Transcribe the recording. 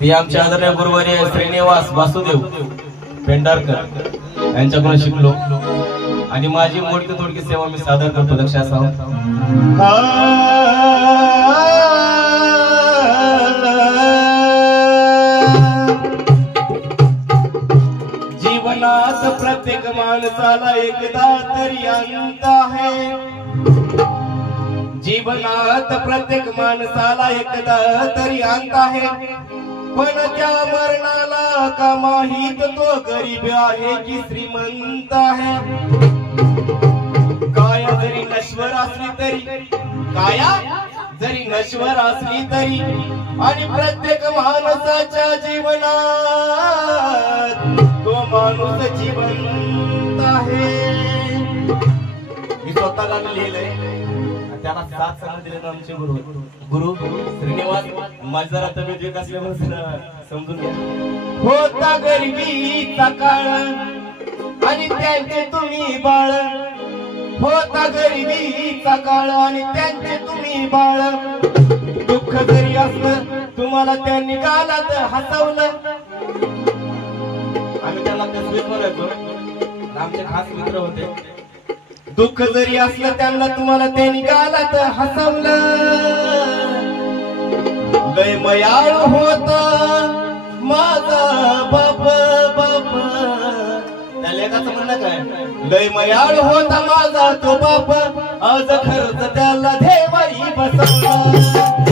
ती आमचे आदरणीय गुरुवर्य श्रीनिवास वासुदेव पेंढारकर यांच्याकडून शिकलो आणि माझी मोठी थोडकी सेवा मी सादर करतो लक्षात जीवनात प्रत्येक माणसाला एकदा तरी अंत आहे। जीवनात प्रत्येक माणसाला एकदा तरी अंत आहे, पण त्या मरणाला का माहित तो गरीब आहे की श्रीमंत आहे। काया जरी नश्वर असली तरी, काया जरी नश्वर असली तरी, आणि प्रत्येक माणसाच्या जीवनात तो माणूस जिवंत आहे। मी स्वतःला लिहिलंय, त्याला साथ सांगून दिले ना आमचे गुरु श्रीनिवास। माझी जरा तब्येत वेग असल्यामुळे समजून घ्या। होता गरिबीचा काळ आणि त्यांचे तुम्ही बाळ, होता गरिबीचा काळ आणि त्यांचे तुम्ही बाळ। दुःख जरी असलं तुम्हाला त्यांनी गालात हसवलं। आम्ही त्याला तसवीर म्हणायचो, आमचे खास मित्र होते। दुःख जरी असलं त्यांना तुम्हाला त्यांनी गालात हसवलं। लय मयाळ होत माझा बाप बाप, त्या लेखाचं म्हणणं काय, लय मयाळ होता माझा तो बाप, आज खरंच त्याला देवाई बसवला।